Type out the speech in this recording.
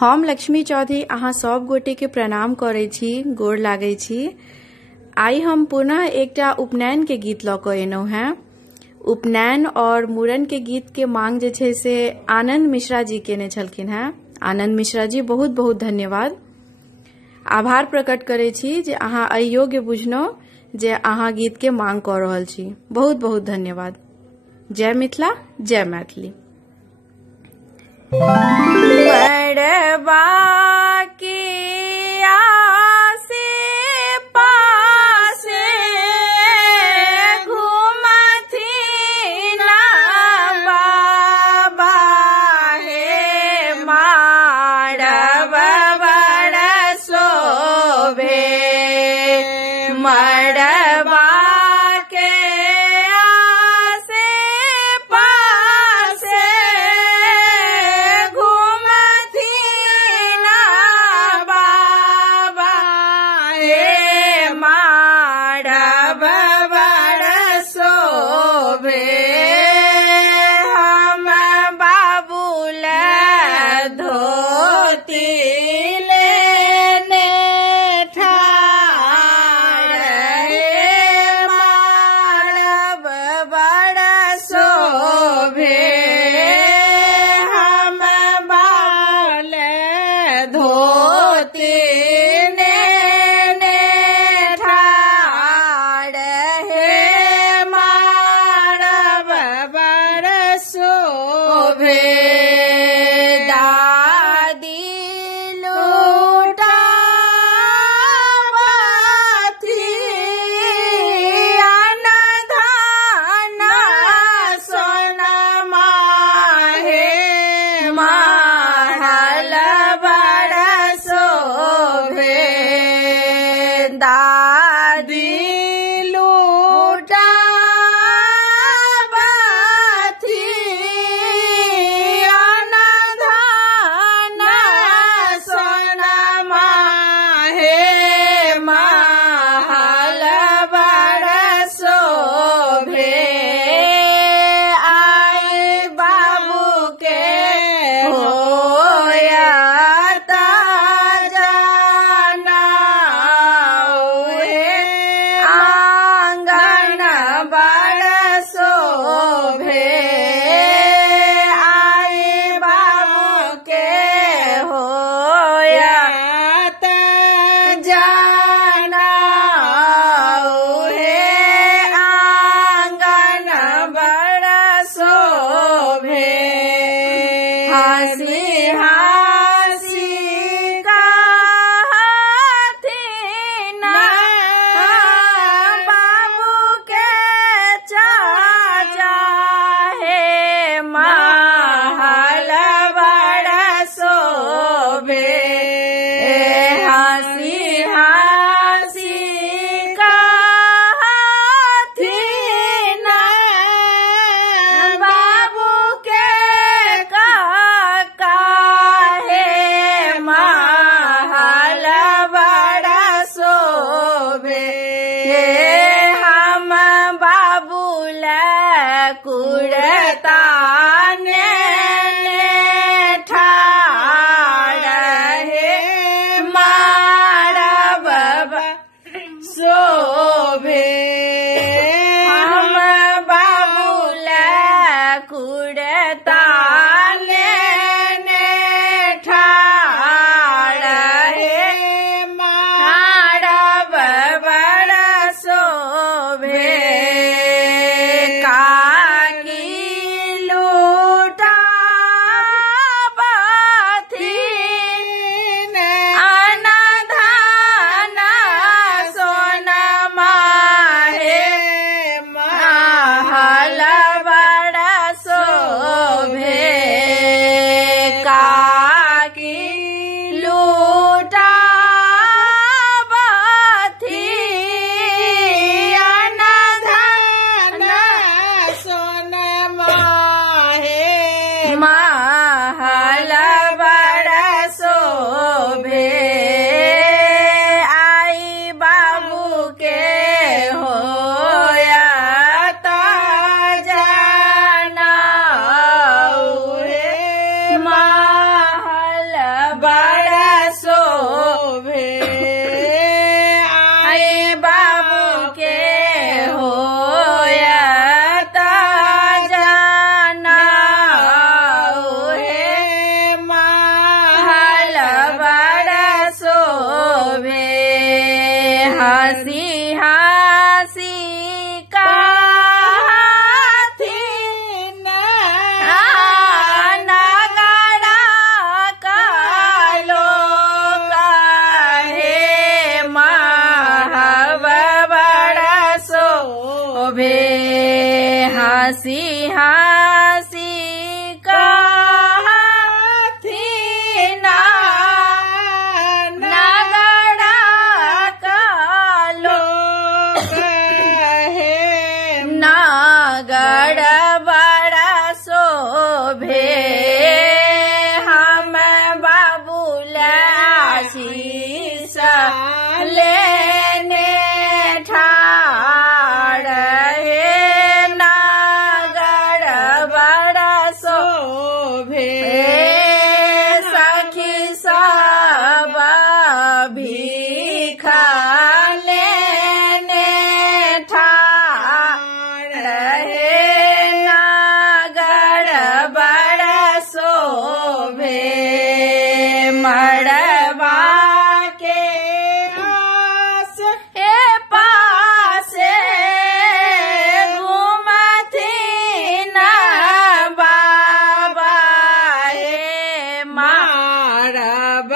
हम लक्ष्मी चौधरी अहाँ सब गोटे के प्रणाम करे छी, गोर लागे छी। आई हम पुनः एकटा उपनयन के गीत लऽ कऽ एलहुं हैं। उपनयन और मूड़न के गीत के मांग जे छै से आनंद मिश्रा जी केने छलखिन हैं। आनंद मिश्रा जी बहुत बहुत धन्यवाद। आभार प्रकट करे छी जे अहाँ एहि योग्य बुझनौ जे अहाँ गीत के मांग कऽ रहल छी। बहुत बहुत धन्यवाद। जय मिथिला, जय मैथिली। मड़वा की आसे पासे घूमथिन बाबा हे माड़व बड़ शोभे। मड़वा हसी हसी कहथिन नगरा कालो कहे महब बड़ा शोभे हसी हसी कहथिन नगरा कालो कहे नगर बड़ा शोभे हम बाबूला शीश लेने ठाड़ हे नगर बड़ा शोभे सखी सब भीख लेने ठाड़ हे नगर बड़ा शोभे मड़वा के आस हे पासे घूमथिन बाबा हे मारब